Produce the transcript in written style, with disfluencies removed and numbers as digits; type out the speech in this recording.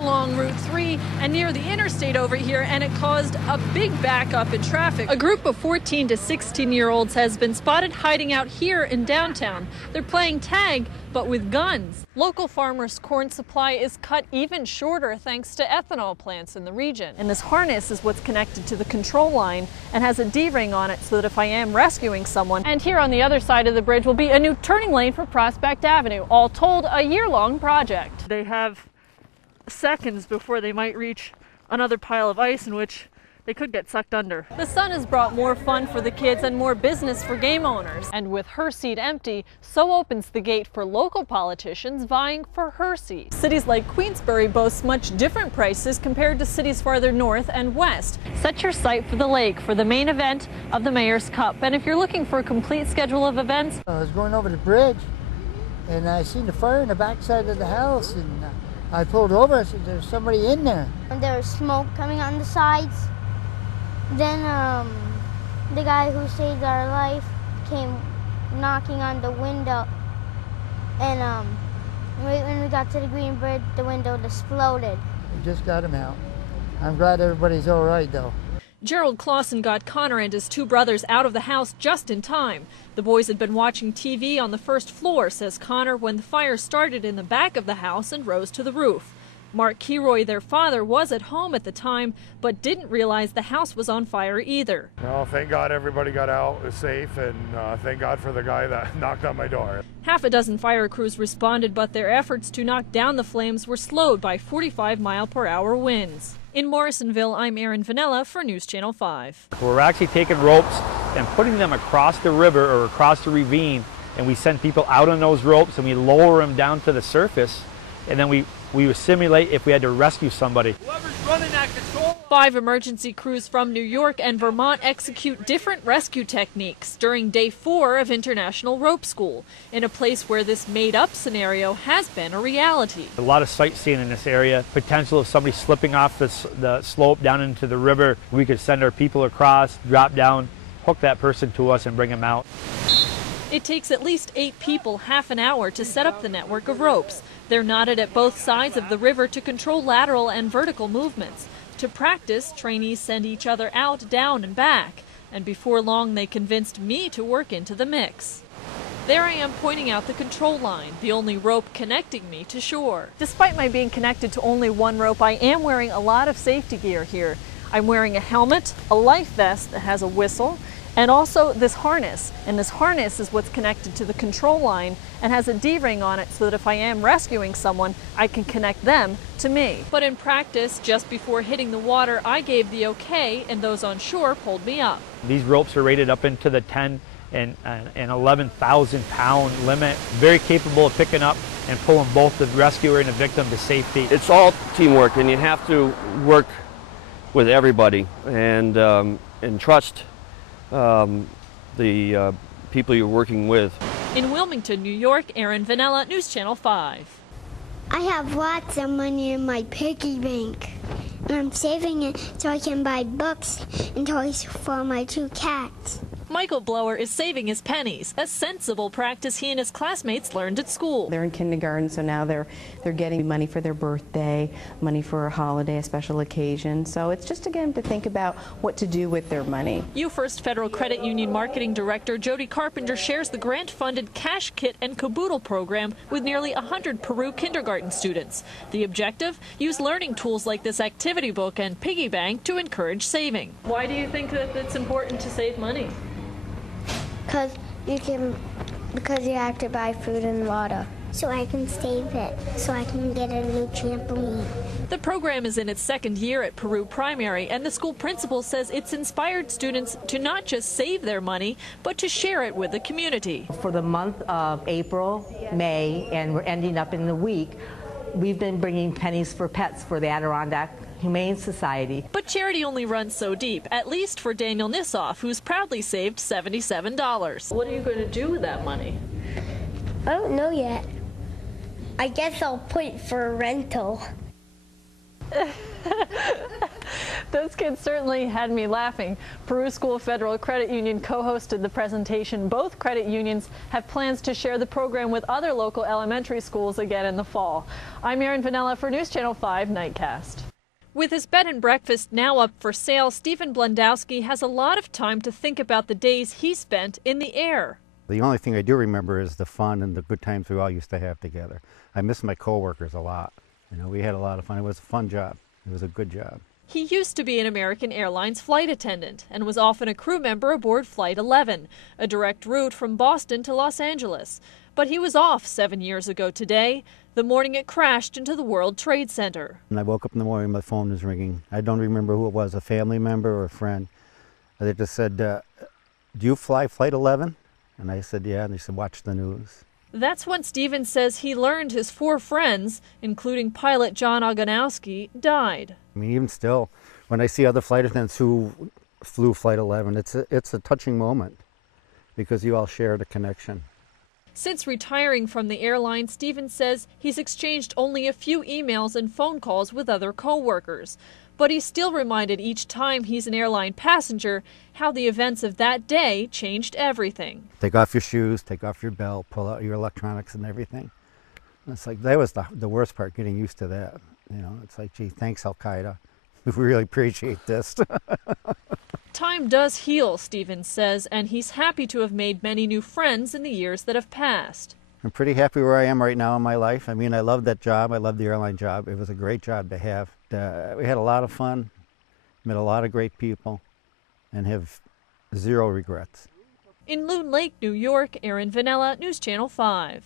along Route 3 and near the interstate over here, and it caused a big backup in traffic. A group of 14 to 16-year-olds has been spotted hiding out here in downtown. They're playing tag, but with guns. Local farmers' corn supply is cut even shorter thanks to ethanol plants in the region. And this harness is what's connected to the control line and has a D-ring on it so that if I am rescuing someone. And here on the other side of the bridge will be a new turning lane for Prospect Avenue. All told, a year-long project. They have seconds before they might reach another pile of ice in which they could get sucked under. The sun has brought more fun for the kids and more business for game owners. And with her seat empty, so opens the gate for local politicians vying for her seat. Cities like Queensbury boast much different prices compared to cities farther north and west. Set your sight for the lake for the main event of the Mayor's Cup. And if you're looking for a complete schedule of events, I was going over the bridge and I seen the fire in the backside of the house, and I pulled over. I said, there's somebody in there. And there was smoke coming on the sides. Then the guy who saved our life came knocking on the window, and right when we got to the green bridge, the window exploded. We just got him out. I'm glad everybody's all right, though. Gerald Clausen got Connor and his two brothers out of the house just in time. The boys had been watching TV on the first floor, says Connor, when the fire started in the back of the house and rose to the roof. Mark Keroy, their father, was at home at the time, but didn't realize the house was on fire either. Well, thank God everybody got out safe, and thank God for the guy that knocked on my door. Half a dozen fire crews responded, but their efforts to knock down the flames were slowed by 45-mile-per-hour winds. In Morrisonville, I'm Erin Vannella for News Channel 5. We're actually taking ropes and putting them across the river or across the ravine, and we send people out on those ropes and we lower them down to the surface, and then we would simulate if we had to rescue somebody. Whoever's running that control. 5 emergency crews from New York and Vermont execute different rescue techniques during day 4 of International Rope School, in a place where this made-up scenario has been a reality. A lot of sightseeing in this area. Potential of somebody slipping off the slope down into the river. We could send our people across, drop down, hook that person to us and bring them out. It takes at least 8 people half an hour to set up the network of ropes. They're knotted at both sides of the river to control lateral and vertical movements. To practice, trainees send each other out, down, and back. And before long, they convinced me to work into the mix. There I am pointing out the control line, the only rope connecting me to shore. Despite my being connected to only one rope, I am wearing a lot of safety gear here. I'm wearing a helmet, a life vest that has a whistle, and also this harness. And this harness is what's connected to the control line and has a D-ring on it so that if I am rescuing someone, I can connect them to me. But in practice, just before hitting the water, I gave the okay, and those on shore pulled me up. These ropes are rated up into the 10 and 11,000 pound limit. Very capable of picking up and pulling both the rescuer and the victim to safety. It's all teamwork, and you have to work with everybody and trust the people you're working with. In Wilmington, New York, Erin Vannella, News Channel 5. I have lots of money in my piggy bank, and I'm saving it so I can buy books and toys for my 2 cats. Michael Blower is saving his pennies, a sensible practice he and his classmates learned at school. They're in kindergarten, so now they're getting money for their birthday, money for a holiday, a special occasion. So it's just, again, to think about what to do with their money. UFirst Federal Credit Union Marketing Director Jody Carpenter shares the grant-funded Cash Kit and Caboodle program with nearly 100 Peru kindergarten students. The objective? Use learning tools like this activity book and piggy bank to encourage saving. Why do you think that it's important to save money? Because you have to buy food and water. So I can save it, so I can get a new trampoline. The program is in its 2nd year at Peru Primary, and the school principal says it's inspired students to not just save their money, but to share it with the community. For the month of April, May, and we're ending up in the week, we've been bringing pennies for pets for the Adirondack Humane Society. But charity only runs so deep, at least for Daniel Nissoff, who's proudly saved $77. What are you going to do with that money? I don't know yet. I guess I'll put it for a rental. Those kids certainly had me laughing. Peru School Federal Credit Union co-hosted the presentation. Both credit unions have plans to share the program with other local elementary schools again in the fall. I'm Erin Vannella for News Channel 5 Nightcast. With his bed and breakfast now up for sale, Stephen Blendowski has a lot of time to think about the days he spent in the air. The only thing I do remember is the fun and the good times we all used to have together. I miss my coworkers a lot. You know, we had a lot of fun. It was a fun job. It was a good job. He used to be an American Airlines flight attendant and was often a crew member aboard Flight 11, a direct route from Boston to Los Angeles. But he was off 7 years ago today, the morning it crashed into the World Trade Center. And I woke up in the morning, my phone was ringing. I don't remember who it was, a family member or a friend. They just said, do you fly Flight 11? And I said, yeah. And they said, watch the news. That's when Stephen says he learned his 4 friends, including pilot John Oganowski, died. I mean, even still, when I see other flight attendants who flew Flight 11, it's a touching moment because you all shared a connection. Since retiring from the airline, Stephen says he's exchanged only a few emails and phone calls with other co-workers. But he's still reminded each time he's an airline passenger how the events of that day changed everything. Take off your shoes, take off your belt, pull out your electronics and everything. It's like, that was the worst part, getting used to that. You know, it's like, gee, thanks, Al-Qaeda. We really appreciate this. Time does heal, Stephen says, and he's happy to have made many new friends in the years that have passed. I'm pretty happy where I am right now in my life. I mean, I love that job. I love the airline job. It was a great job to have. We had a lot of fun, met a lot of great people, and have 0 regrets. In Loon Lake, New York, Erin Vannella, News Channel 5.